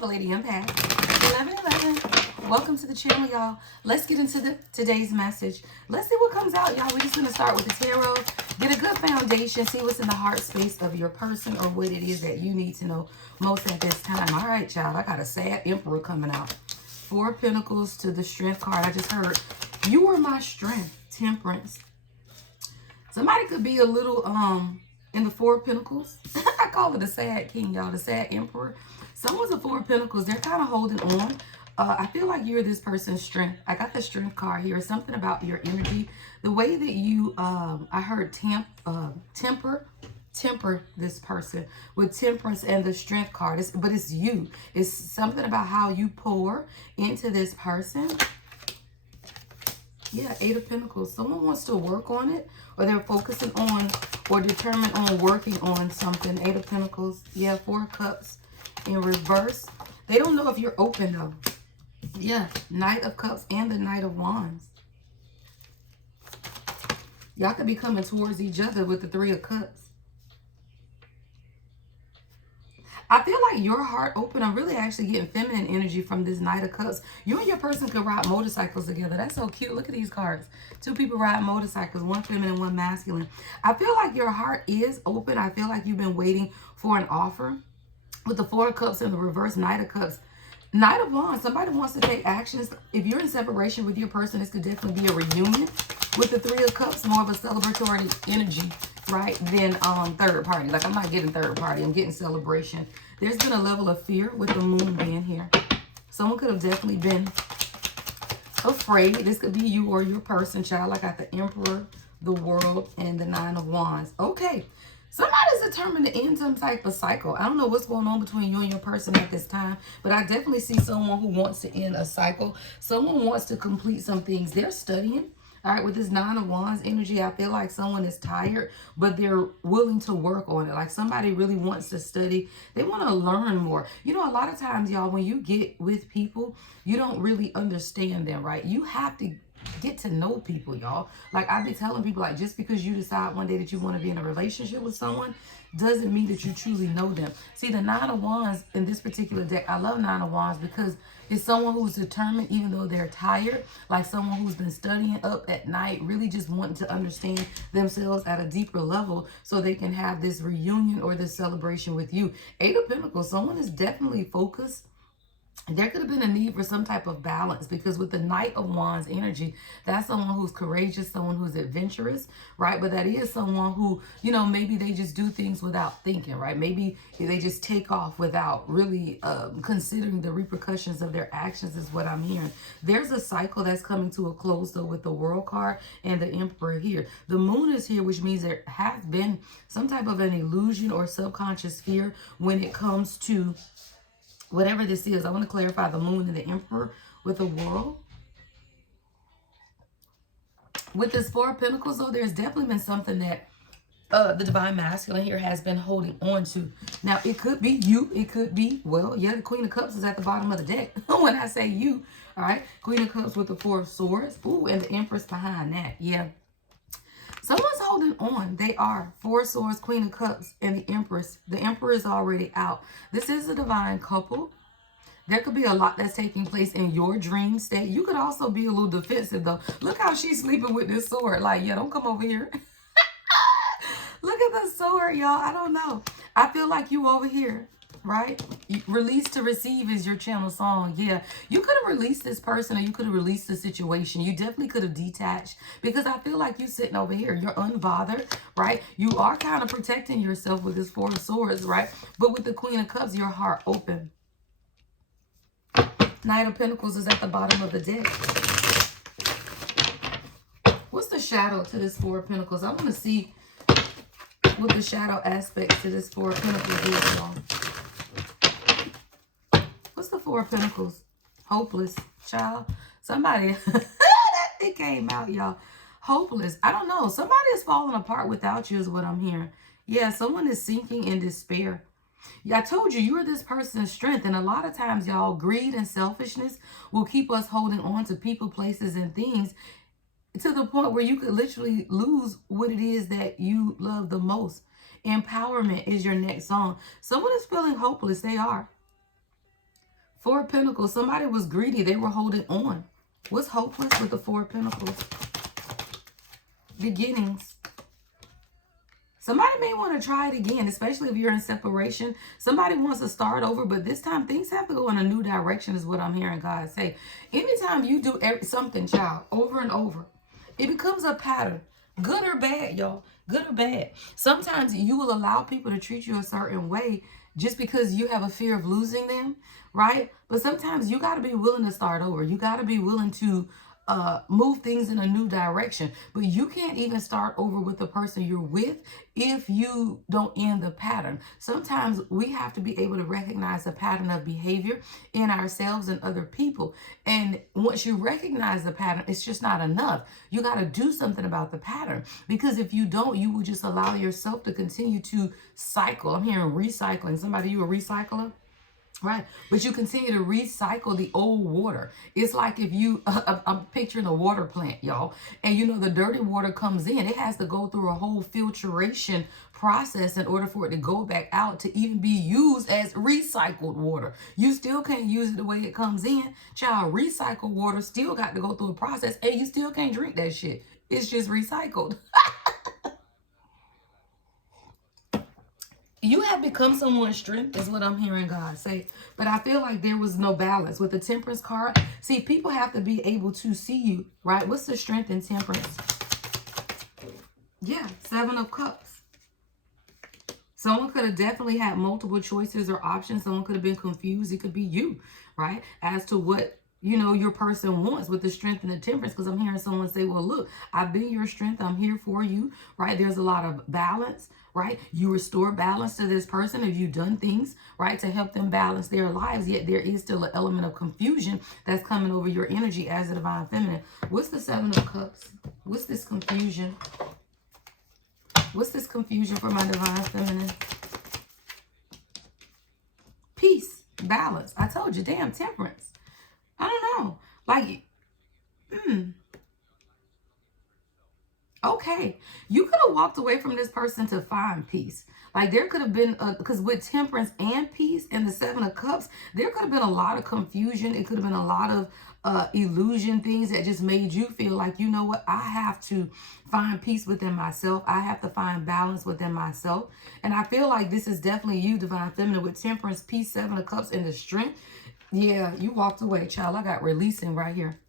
the Lady Empath. 1111. Welcome to the channel, y'all. Let's get into today's message. Let's see what comes out, y'all. We're just going to start with the tarot. Get a good foundation. See what's in the heart space of your person or what it is that you need to know most at this time. All right, child. I got a sad Emperor coming out. 4 of Pentacles to the Strength card. I just heard, you are my strength. Temperance. Somebody could be a little, in the 4 of Pentacles. I call it a sad king, y'all. The sad Emperor. Someone's a 4 of Pentacles. They're kind of holding on. I feel like you're this person's strength. I got the Strength card here. Something about your energy. The way that you, I heard temper this person with Temperance and the Strength card. But it's you. It's something about how you pour into this person. Yeah, 8 of Pentacles. Someone wants to work on it, or they're focusing on or determined on working on something. 8 of Pentacles. Yeah, 4 of Cups in reverse. They don't know if you're open, though. Yeah, Knight of Cups and the Knight of Wands. Y'all could be coming towards each other with the 3 of Cups. I feel like your heart open. I'm really actually getting feminine energy from this Knight of Cups. You and your person could ride motorcycles together. That's so cute. Look at these cards. 2 people ride motorcycles, 1 feminine, 1 masculine. I feel like your heart is open. I feel like you've been waiting for an offer. With the 4 of Cups and the reverse Knight of Cups. Knight of Wands, somebody wants to take actions. If you're in separation with your person, this could definitely be a reunion. With the 3 of Cups, more of a celebratory energy, right, than third party. Like, I'm not getting third party. I'm getting celebration. There's been a level of fear with the moon being here. Someone could have definitely been afraid. This could be you or your person, child. I got the Emperor, the World, and the 9 of Wands. Okay. Somebody's determined to end some type of cycle. I don't know what's going on between you and your person at this time, but I definitely see someone who wants to end a cycle. Someone wants to complete some things. They're studying. All right, with this 9 of Wands energy, I feel like someone is tired, but they're willing to work on it. Like somebody really wants to study. They want to learn more. You know, a lot of times, y'all, when you get with people, you don't really understand them, right? You have to get to know people, y'all. Like I be telling people, like, just because you decide one day that you want to be in a relationship with someone doesn't mean that you truly know them. See, the 9 of Wands in this particular deck, I love 9 of Wands because it's someone who's determined even though they're tired, like someone who's been studying up at night, really just wanting to understand themselves at a deeper level so they can have this reunion or this celebration with you. 8 of Pentacles, someone is definitely focused. There could have been a need for some type of balance because with the Knight of Wands energy, that's someone who's courageous, someone who's adventurous, right? But that is someone who, you know, maybe they just do things without thinking, right? Maybe they just take off without really considering the repercussions of their actions is what I'm hearing. There's a cycle that's coming to a close, though, with the World card and the Emperor here. The Moon is here, which means there has been some type of an illusion or subconscious fear when it comes to whatever this is. I want to clarify the Moon and the Emperor with the World. With this 4 of Pentacles, though, there's definitely been something that the Divine Masculine here has been holding on to. Now, it could be you. It could be, well, yeah, the Queen of Cups is at the bottom of the deck when I say you. All right. Queen of Cups with the 4 of Swords. Ooh, and the Empress behind that. Yeah. Someone's holding on. They are. 4 of Swords, Queen of Cups, and the Empress. The Emperor is already out. This is a divine couple. There could be a lot that's taking place in your dream state. You could also be a little defensive, though. Look how she's sleeping with this sword. Like, yeah, don't come over here. Look at the sword, y'all. I don't know. I feel like you over here, right? Release to receive is your channel song. Yeah, you could have released this person or you could have released the situation. You definitely could have detached because I feel like you sitting over here. You're unbothered, right? You are kind of protecting yourself with this 4 of Swords, right? But with the Queen of Cups, your heart open. Knight of Pentacles is at the bottom of the deck. What's the shadow to this 4 of Pentacles? I want to see what the shadow aspect to this 4 of Pentacles is, y'all. What's the 4 of Pentacles? Hopeless, child. Somebody, it came out, y'all. Hopeless. I don't know. Somebody is falling apart without you is what I'm hearing. Yeah, someone is sinking in despair. Yeah, I told you, you're this person's strength. And a lot of times, y'all, greed and selfishness will keep us holding on to people, places, and things to the point where you could literally lose what it is that you love the most. Empowerment is your next song. Someone is feeling hopeless. They are. Four of Pentacles. Somebody was greedy. They were holding on. What's hopeless with the Four of Pentacles? Beginnings. Somebody may want to try it again, especially if you're in separation. Somebody wants to start over, but this time things have to go in a new direction is what I'm hearing God say. Anytime you do something, child, over and over, it becomes a pattern. Good or bad, y'all. Good or bad. Sometimes you will allow people to treat you a certain way just because you have a fear of losing them, right? But sometimes you got to be willing to start over. You got to be willing to move things in a new direction. But you can't even start over with the person you're with if you don't end the pattern. Sometimes we have to be able to recognize a pattern of behavior in ourselves and other people. And once you recognize the pattern, it's just not enough. You got to do something about the pattern, because if you don't, you will just allow yourself to continue to cycle. I'm hearing recycling. Somebody, you a recycler? Right. But you continue to recycle the old water. It's like if you, I'm picturing a water plant, y'all. And you know, the dirty water comes in. It has to go through a whole filtration process in order for it to go back out to even be used as recycled water. You still can't use it the way it comes in. Child, recycled water still got to go through a process, and you still can't drink that shit. It's just recycled. You have become someone's strength is what I'm hearing God say. But I feel like there was no balance with the Temperance card. See, people have to be able to see you, right? What's the strength in Temperance? Yeah, Seven of Cups. Someone could have definitely had multiple choices or options. Someone could have been confused. It could be you, right? As to what, you know, your person wants with the strength and the Temperance, because I'm hearing someone say, well, look, I've been your strength. I'm here for you, right? There's a lot of balance, right? You restore balance to this person if you've done things, right, to help them balance their lives, yet there is still an element of confusion that's coming over your energy as a Divine Feminine. What's the Seven of Cups? What's this confusion? What's this confusion for my Divine Feminine? Peace, balance. I told you, damn, Temperance. I don't know. Like, okay. You could have walked away from this person to find peace. Like, there could have been, because with Temperance and peace and the Seven of Cups, there could have been a lot of confusion. It could have been a lot of illusion, things that just made you feel like, you know what, I have to find peace within myself. I have to find balance within myself. And I feel like this is definitely you, Divine Feminine, with Temperance, peace, Seven of Cups, and the strength. Yeah, you walked away, child. I got releasing right here.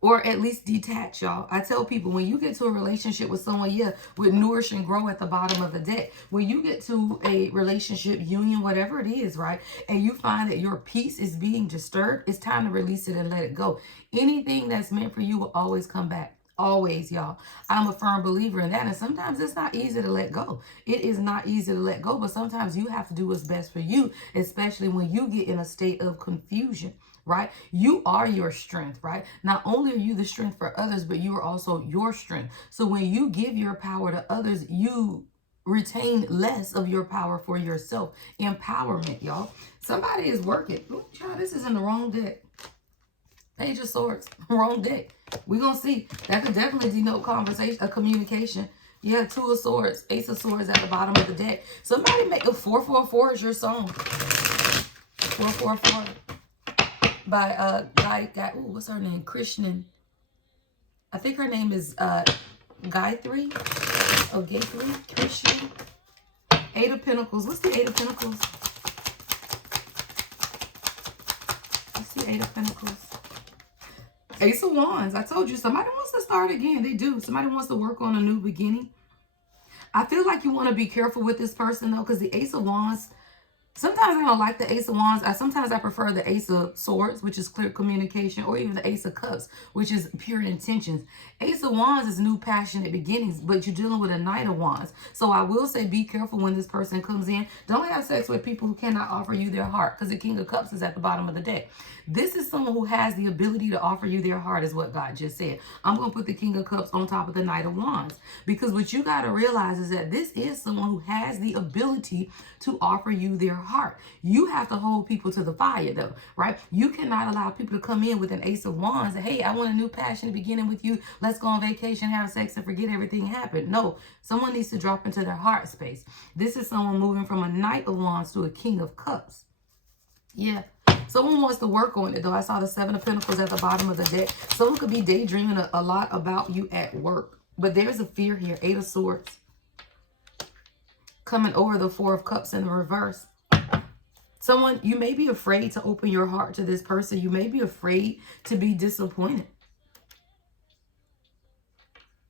Or at least detach, y'all. I tell people, when you get to a relationship with someone, yeah, with nourish and grow at the bottom of the deck. When you get to a relationship, union, whatever it is, right, and you find that your peace is being disturbed, it's time to release it and let it go. Anything that's meant for you will always come back. Always, y'all. I'm a firm believer in that. And sometimes it's not easy to let go. It is not easy to let go, but sometimes you have to do what's best for you, especially when you get in a state of confusion, right? You are your strength, right? Not only are you the strength for others, but you are also your strength. So when you give your power to others, you retain less of your power for yourself. Empowerment, y'all. Somebody is working. Ooh, child, this is in the wrong deck. Page of Swords, wrong deck. We're going to see. That could definitely denote conversation, a communication. You have Two of Swords, Ace of Swords at the bottom of the deck. Somebody make a 444 is your song. 444 by guy. Ooh, what's her name? Krishnan. I think her name is Gayatri. Oh, Gayatri. Krishnan. Eight of Pentacles. What's the Eight of Pentacles? What's the Eight of Pentacles? Ace of Wands. I told you, somebody wants to start again. They do. Somebody wants to work on a new beginning. I feel like you want to be careful with this person, though, because the Ace of Wands, sometimes I don't like the Ace of Wands. Sometimes I prefer the Ace of Swords, which is clear communication, or even the Ace of Cups, which is pure intentions. Ace of Wands is new passionate beginnings, but you're dealing with a Knight of Wands. So I will say be careful when this person comes in. Don't have sex with people who cannot offer you their heart, because the King of Cups is at the bottom of the deck. This is someone who has the ability to offer you their heart, is what God just said. I'm going to put the King of Cups on top of the Knight of Wands, because what you got to realize is that this is someone who has the ability to offer you their heart. You have to hold people to the fire, though, right? You cannot allow people to come in with an Ace of Wands and, hey, I want a new passionate beginning with you. Let's go on vacation, have sex, and forget everything happened. No, someone needs to drop into their heart space. This is someone moving from a Knight of Wands to a King of Cups. Yeah. Someone wants to work on it, though. I saw the Seven of Pentacles at the bottom of the deck. Someone could be daydreaming a lot about you at work. But there's a fear here. Eight of Swords. Coming over the Four of Cups in the reverse. Someone, you may be afraid to open your heart to this person. You may be afraid to be disappointed.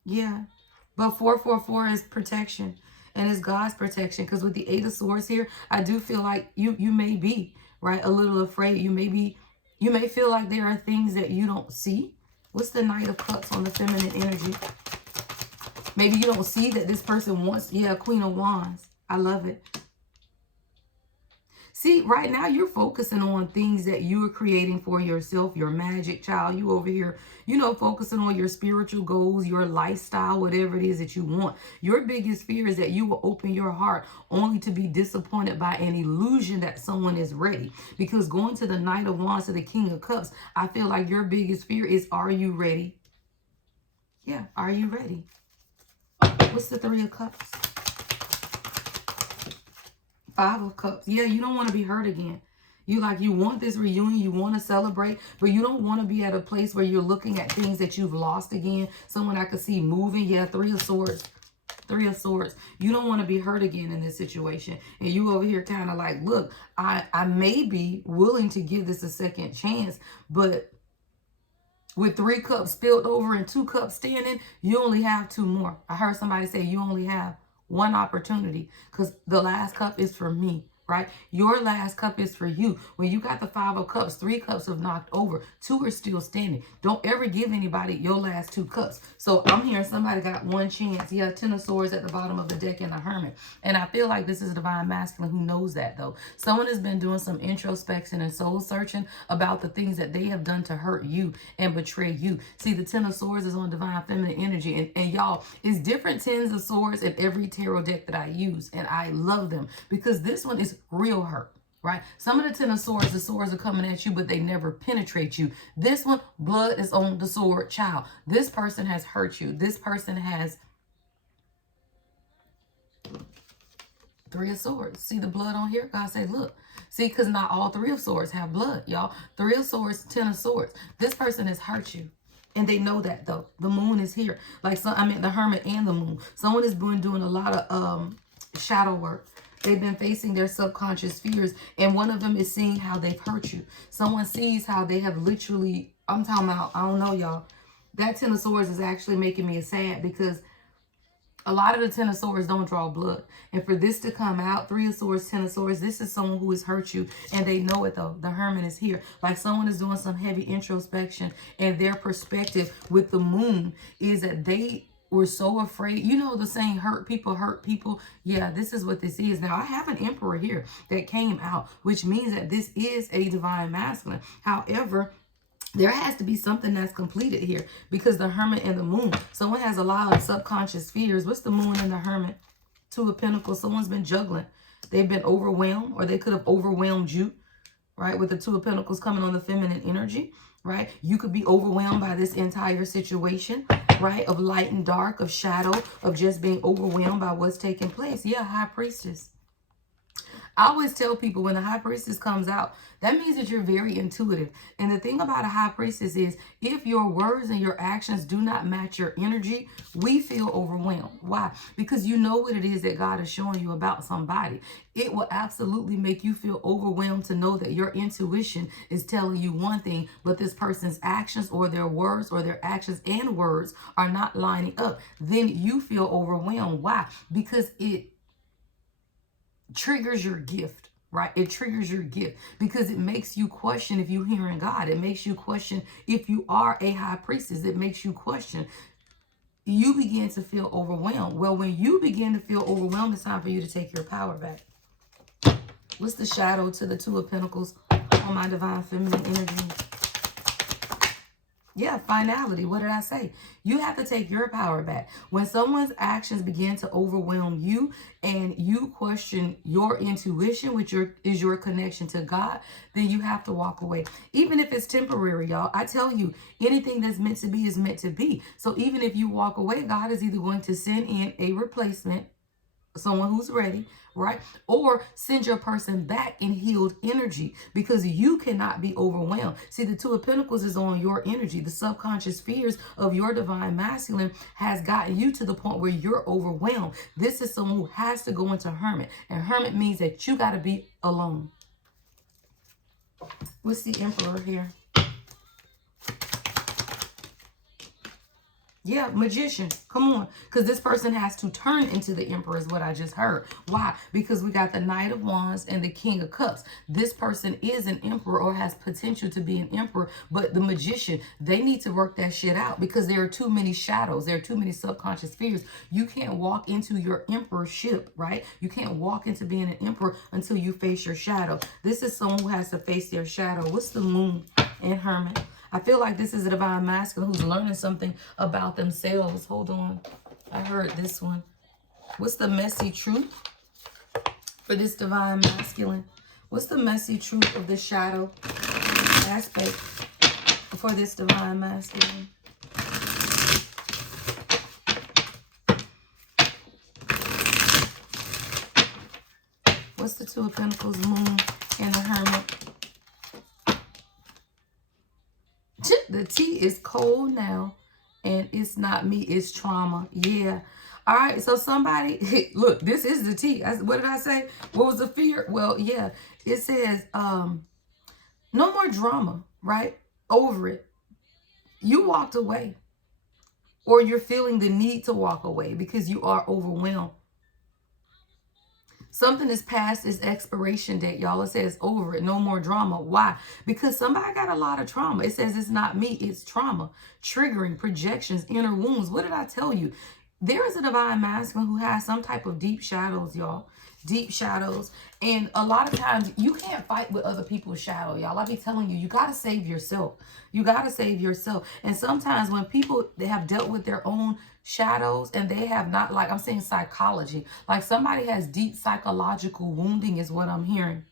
Yeah. But 444 is protection. And it's God's protection. Because with the Eight of Swords here, I do feel like you may be, right, a little afraid. You may feel like there are things that you don't see. What's the Knight of Cups on the feminine energy? Maybe you don't see that this person wants, yeah, Queen of Wands. I love it. See, right now you're focusing on things that you are creating for yourself, your magic child. You over here, you know, focusing on your spiritual goals, your lifestyle, whatever it is that you want. Your biggest fear is that you will open your heart only to be disappointed by an illusion that someone is ready. Because going to the Knight of Wands to the King of Cups, I feel like your biggest fear is, are you ready? Yeah, are you ready? What's the Three of Cups? Five of Cups. Yeah, you don't want to be hurt again. You want this reunion, you want to celebrate, but you don't want to be at a place where you're looking at things that you've lost again. Someone I could see moving. Yeah, Three of Swords. Three of Swords. You don't want to be hurt again in this situation. And you over here kind of like, look, I may be willing to give this a second chance, but with 3 cups spilled over and 2 cups standing, you only have 2 more. I heard somebody say you only have 1 opportunity because the last cup is for me, right? Your last cup is for you. When you got the 5 of Cups, 3 cups have knocked over. 2 are still standing. Don't ever give anybody your last 2 cups. So I'm hearing somebody got 1 chance. Yeah, 10 of Swords at the bottom of the deck and the Hermit. And I feel like this is Divine Masculine who knows that, though. Someone has been doing some introspection and soul searching about the things that they have done to hurt you and betray you. See, the 10 of Swords is on Divine Feminine energy. And y'all, it's different 10s of Swords in every tarot deck that I use. And I love them because this one is real hurt, right? Some of the 10 of Swords, the swords are coming at you, but they never penetrate you. This one, blood is on the sword, child. This person has hurt you. This person has 3 of Swords. See the blood on here? God say, look. See, because not all 3 of Swords have blood, y'all. 3 of Swords, 10 of Swords. This person has hurt you. And they know that, though. The moon is here. Like, the Hermit and the moon. Someone has been doing a lot of shadow work. They've been facing their subconscious fears. And one of them is seeing how they've hurt you. Someone sees how they have literally, I'm talking about, I don't know, y'all. That 10 of Swords is actually making me sad because a lot of the 10 of Swords don't draw blood. And for this to come out, 3 of Swords, 10 of Swords, this is someone who has hurt you. And they know it, though. The Hermit is here. Like someone is doing some heavy introspection. And their perspective with the moon is that they were so afraid. You know the saying, hurt people hurt people. Yeah, this is what this is. Now, I have an Emperor here that came out, which means that this is a Divine Masculine. However, there has to be something that's completed here because the Hermit and the moon. Someone has a lot of subconscious fears. What's the moon and the Hermit? 2 of Pentacles. Someone's been juggling. They've been overwhelmed, or they could have overwhelmed you, right? With the 2 of Pentacles coming on the feminine energy, right? You could be overwhelmed by this entire situation, right? Of light and dark, of shadow, of just being overwhelmed by what's taking place. Yeah, High Priestess. I always tell people when the High Priestess comes out, that means that you're very intuitive. And the thing about a High Priestess is if your words and your actions do not match your energy, we feel overwhelmed. Why? Because you know what it is that God is showing you about somebody. It will absolutely make you feel overwhelmed to know that your intuition is telling you one thing, but this person's actions or their words or their actions and words are not lining up. Then you feel overwhelmed. Why? Because it triggers your gift, right? It triggers your gift because it makes you question if you're hearing God. It makes you question if you are a High Priestess. It makes you question. You begin to feel overwhelmed. Well, when you begin to feel overwhelmed, it's time for you to take your power back. What's the shadow to the 2 of Pentacles on my Divine Feminine energy? Yeah, finality. What did I say? You have to take your power back. When someone's actions begin to overwhelm you and you question your intuition, which is your connection to God, then you have to walk away. Even if it's temporary, y'all. I tell you, anything that's meant to be is meant to be. So even if you walk away, God is either going to send in a replacement someone who's ready, right? Or send your person back in healed energy, because you cannot be overwhelmed. See, the Two of Pentacles is on your energy. The subconscious fears of your divine masculine has gotten you to the point where you're overwhelmed. This is someone who has to go into hermit. And hermit means that you got to be alone. What's the Emperor here? Yeah, magician. Come on. Because this person has to turn into the Emperor is what I just heard. Why? Because we got the Knight of Wands and the King of Cups. This person is an Emperor or has potential to be an Emperor. But the magician, they need to work that shit out, because there are too many shadows. There are too many subconscious fears. You can't walk into your emperorship, right? You can't walk into being an emperor until you face your shadow. This is someone who has to face their shadow. What's the Moon in hermit? I feel like this is a divine masculine who's learning something about themselves. Hold on. I heard this one. What's the messy truth for this divine masculine? What's the messy truth of the shadow aspect for this divine masculine? What's the Two of Pentacles, Moon, and the Hermit? The tea is cold now, and it's not me, it's trauma. Yeah. All right, so somebody, look, this is the tea. What did I say? What was the fear? Well, yeah, it says no more drama, right? Over it. You walked away, or you're feeling the need to walk away because you are overwhelmed. Something is past its expiration date, y'all. It says over it, no more drama. Why? Because somebody got a lot of trauma. It says it's not me, it's trauma. Triggering, projections, inner wounds. What did I tell you? There is a divine masculine who has some type of deep shadows, y'all. Deep shadows. And a lot of times you can't fight with other people's shadow, y'all. I be telling you, you got to save yourself. You got to save yourself. And sometimes when people, they have dealt with their own shadows and they have not, like I'm saying psychology, like somebody has deep psychological wounding is what I'm hearing.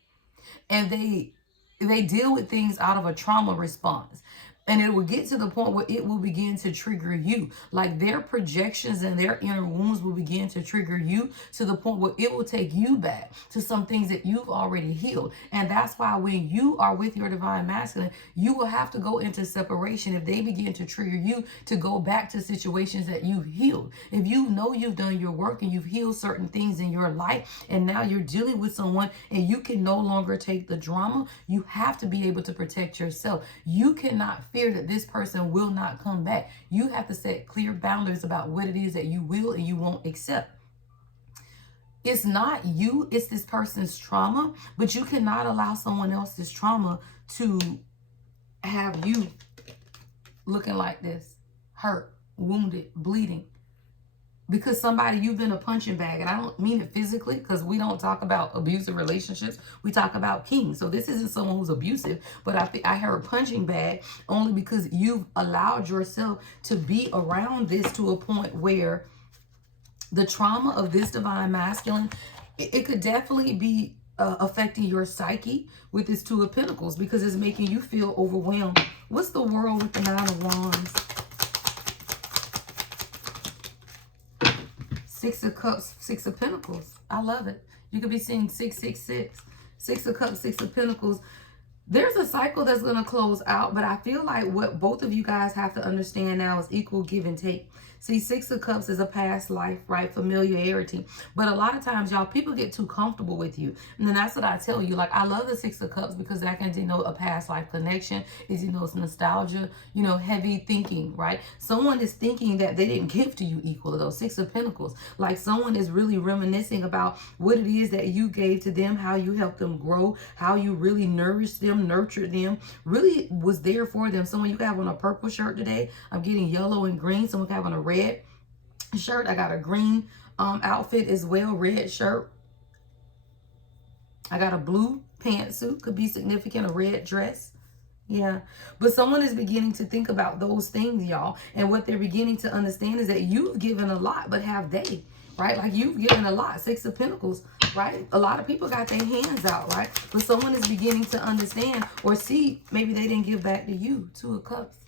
And they deal with things out of a trauma response. And it will get to the point where it will begin to trigger you. Like their projections and their inner wounds will begin to trigger you to the point where it will take you back to some things that you've already healed. And that's why when you are with your divine masculine, you will have to go into separation if they begin to trigger you to go back to situations that you've healed. If you know you've done your work and you've healed certain things in your life, and now you're dealing with someone and you can no longer take the drama, you have to be able to protect yourself. You cannot fear that this person will not come back. You have to set clear boundaries about what it is that you will and you won't accept. It's not you, it's this person's trauma, but you cannot allow someone else's trauma to have you looking like this, hurt, wounded, bleeding. Because somebody, you've been a punching bag, and I don't mean it physically, because we don't talk about abusive relationships. We talk about kings. So this isn't someone who's abusive, but I heard punching bag only because you've allowed yourself to be around this to a point where the trauma of this divine masculine, it could definitely be affecting your psyche with this Two of Pentacles, because it's making you feel overwhelmed. What's the World with the Nine of Wands? Six of Cups, Six of Pentacles. I love it. You could be seeing 666. Six of Cups, Six of Pentacles. There's a cycle that's going to close out, but I feel like what both of you guys have to understand now is equal give and take. See, Six of Cups is a past life, right? Familiarity. But a lot of times, y'all, people get too comfortable with you. And then that's what I tell you. Like, I love the Six of Cups because that can denote a past life connection. It denotes nostalgia, you know, heavy thinking, right? Someone is thinking that they didn't give to you equal, though. Six of Pentacles. Like, someone is really reminiscing about what it is that you gave to them, how you helped them grow, how you really nourished them, nurtured them, really was there for them. Someone, you have on a purple shirt today. I'm getting yellow and green. Someone have on a red shirt. I got a green outfit as well, red shirt. I got a blue pantsuit, could be significant, a red dress. Yeah, but someone is beginning to think about those things, y'all. And what they're beginning to understand is that you've given a lot, but have they? Right? Like, you've given a lot. Six of Pentacles, right? A lot of people got their hands out, right? But someone is beginning to understand or see maybe they didn't give back to you. Two of Cups.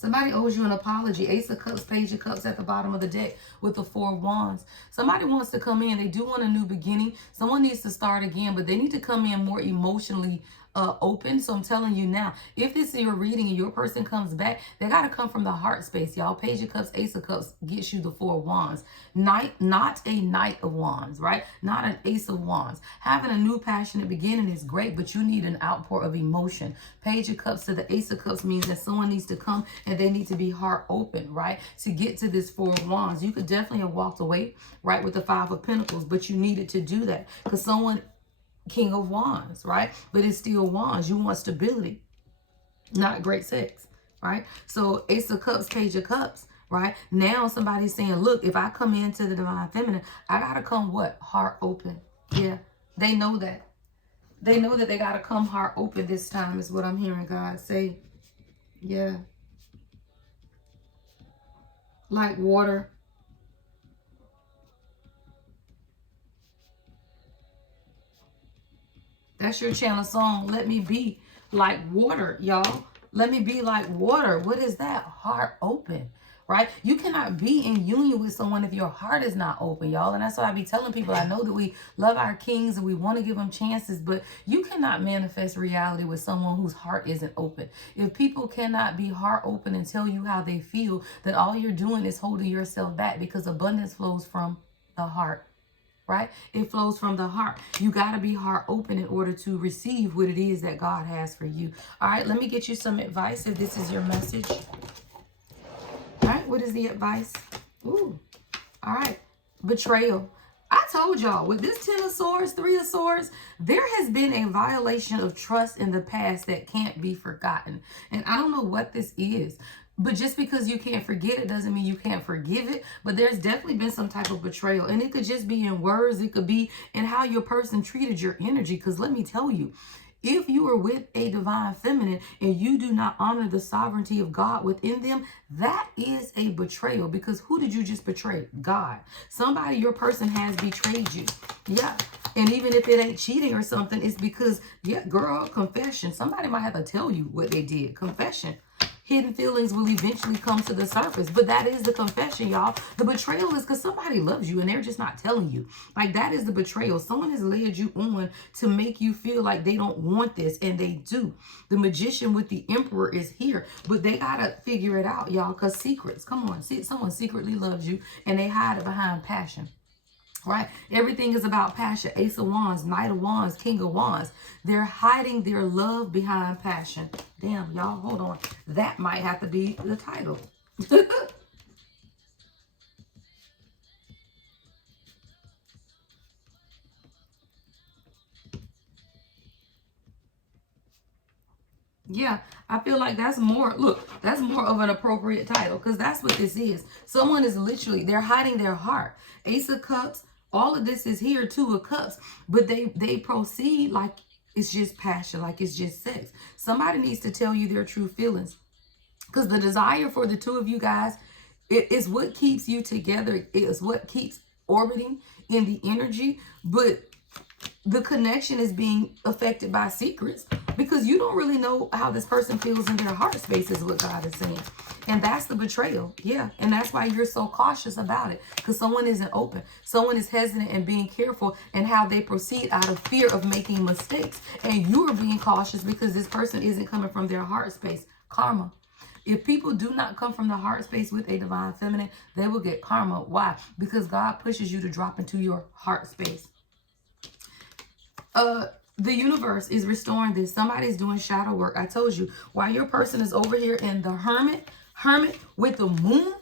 Somebody owes you an apology. Ace of Cups, Page of Cups at the bottom of the deck with the Four of Wands. Somebody wants to come in. They do want a new beginning. Someone needs to start again, but they need to come in more emotionally open. So I'm telling you now, if this is your reading and your person comes back, they got to come from the heart space, y'all. Page of Cups, Ace of Cups gets you the Four of Wands. Not a Knight of Wands, right? Not an Ace of Wands. Having a new passionate beginning is great, but you need an outpour of emotion. Page of Cups to the Ace of Cups means that someone needs to come and they need to be heart open, right? To get to this Four of Wands. You could definitely have walked away, right, with the Five of Pentacles, but you needed to do that because someone, King of Wands, right? But it's still Wands. You want stability, not great sex, right? So Ace of Cups, Page of Cups, right? Now somebody's saying, look, if I come into the Divine Feminine, I got to come what? Heart open. Yeah, they know that. They know that they got to come heart open this time is what I'm hearing God say. Yeah. Like water. That's your channel song. Let me be like water, y'all. Let me be like water. What is that? Heart open, right? You cannot be in union with someone if your heart is not open, y'all. And that's what I be telling people. I know that we love our kings and we want to give them chances, but you cannot manifest reality with someone whose heart isn't open. If people cannot be heart open and tell you how they feel, then all you're doing is holding yourself back, because abundance flows from the heart. Right? It flows from the heart. You got to be heart open in order to receive what it is that God has for you. All right, let me get you some advice if this is your message. All right, what is the advice? Ooh, all right, betrayal. I told y'all, with this Ten of Swords, Three of Swords, there has been a violation of trust in the past that can't be forgotten. And I don't know what this is. But just because you can't forget it doesn't mean you can't forgive it. But there's definitely been some type of betrayal. And it could just be in words. It could be in how your person treated your energy. Because let me tell you, if you are with a Divine Feminine and you do not honor the sovereignty of God within them, that is a betrayal. Because who did you just betray? God. Somebody, your person has betrayed you. Yeah. And even if it ain't cheating or something, it's because, yeah, girl, confession. Somebody might have to tell you what they did. Confession. Hidden feelings will eventually come to the surface. But that is the confession, y'all. The betrayal is because somebody loves you and they're just not telling you. Like, that is the betrayal. Someone has led you on to make you feel like they don't want this, and they do. The Magician with the Emperor is here. But they got to figure it out, y'all, because secrets. Come on. See, someone secretly loves you and they hide it behind passion. Right? Everything is about passion. Ace of Wands, Knight of Wands, King of Wands. They're hiding their love behind passion. Damn, y'all, hold on. That might have to be the title. Yeah, I feel like that's more, look, that's more of an appropriate title, because that's what this is. Someone is literally, they're hiding their heart. Ace of Cups, all of this is here, Two of Cups, but they proceed like it's just passion, like it's just sex. Somebody needs to tell you their true feelings, because the desire for the two of you guys, it is what keeps you together. It is what keeps orbiting in the energy, but the connection is being affected by secrets, because you don't really know how this person feels in their heart space, is what God is saying. And that's the betrayal. Yeah. And that's why you're so cautious about it, because someone isn't open. Someone is hesitant and being careful in how they proceed out of fear of making mistakes. And you are being cautious because this person isn't coming from their heart space. Karma. If people do not come from the heart space with a Divine Feminine, they will get karma. Why? Because God pushes you to drop into your heart space. The universe is restoring this. Somebody's doing shadow work. I told you, while your person is over here in the hermit with the moon,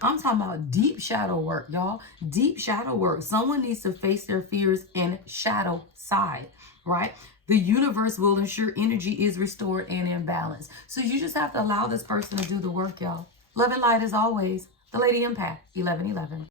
I'm talking about deep shadow work, y'all. Deep shadow work. Someone needs to face their fears in shadow side, right? The universe will ensure energy is restored and in balance. So you just have to allow this person to do the work, y'all. Love and light as always. The Lady Empath, 1111.